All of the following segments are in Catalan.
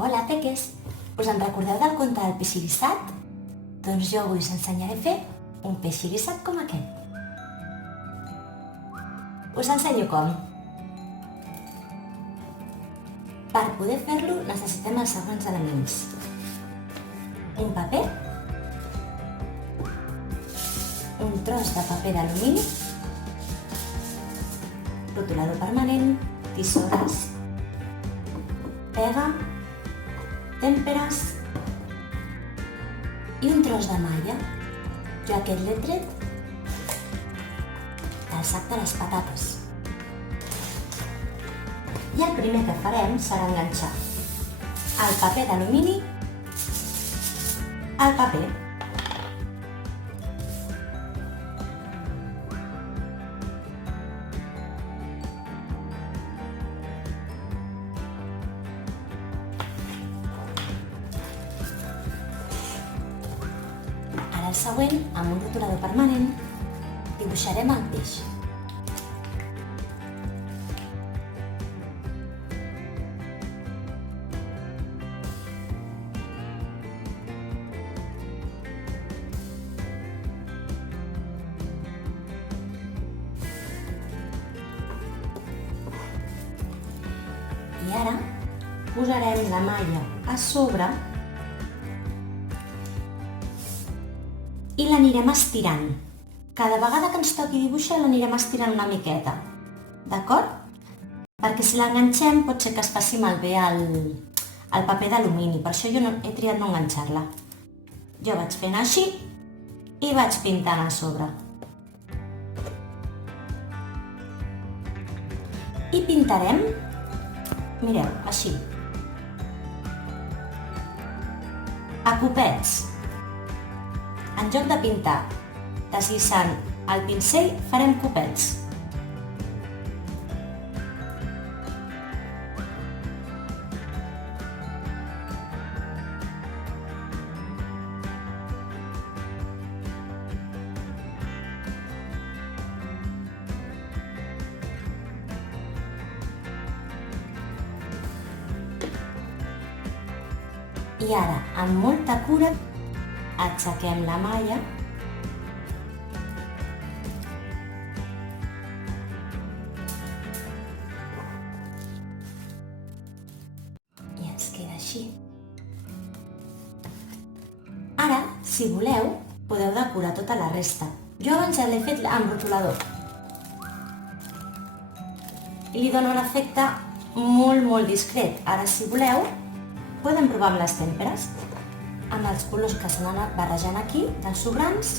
Hola, peques! Us en recordeu del conte del peix guisat? Doncs jo avui us ensenyaré a fer un peix guisat com aquest. Us ensenyo com. Per poder fer-lo necessitem els següents elements. Un paper, un tros de paper d'alumini, rotulador permanent, tisores, pega, tèmperes i un tros de malla. Jo aquest l'he tret del sac de les patates. I el primer que farem serà enganxar el paper d'alumini al paper. Ara el següent, amb un rotulador permanent, dibuixarem el peix. I ara posarem la malla a sobre i l'anirem estirant. Cada vegada que ens toqui dibuixar l'anirem estirant una miqueta, d'acord? Perquè si l'enganxem pot ser que es faci malbé el paper d'alumini, per això jo he triat no enganxar-la. Jo vaig fent així i vaig pintant a sobre. I pintarem, mireu, així, a copets. En lloc de pintar deslliçant el pincell, farem copets. I ara, amb molta cura, aixequem la malla i ens queda així. Ara, si voleu, podeu decorar tota la resta. Jo abans ja l'he fet amb rotulador i li dono l'efecte molt discret. Ara, si voleu, podem provar amb les tèmperes, amb els colors que s'han anat barrejant aquí, dels sobrants.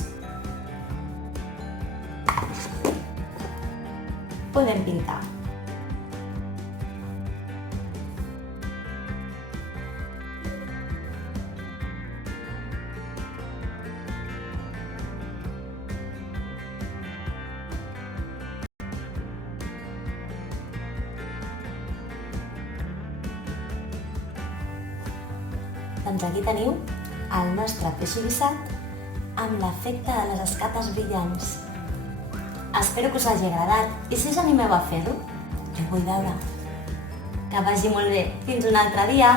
Podem pintar. Doncs aquí teniu el nostre peix guisat amb l'efecte de les escates brillants. Espero que us hagi agradat i si us animeu a fer-ho, jo vull veure. Que vagi molt bé. Fins un altre dia!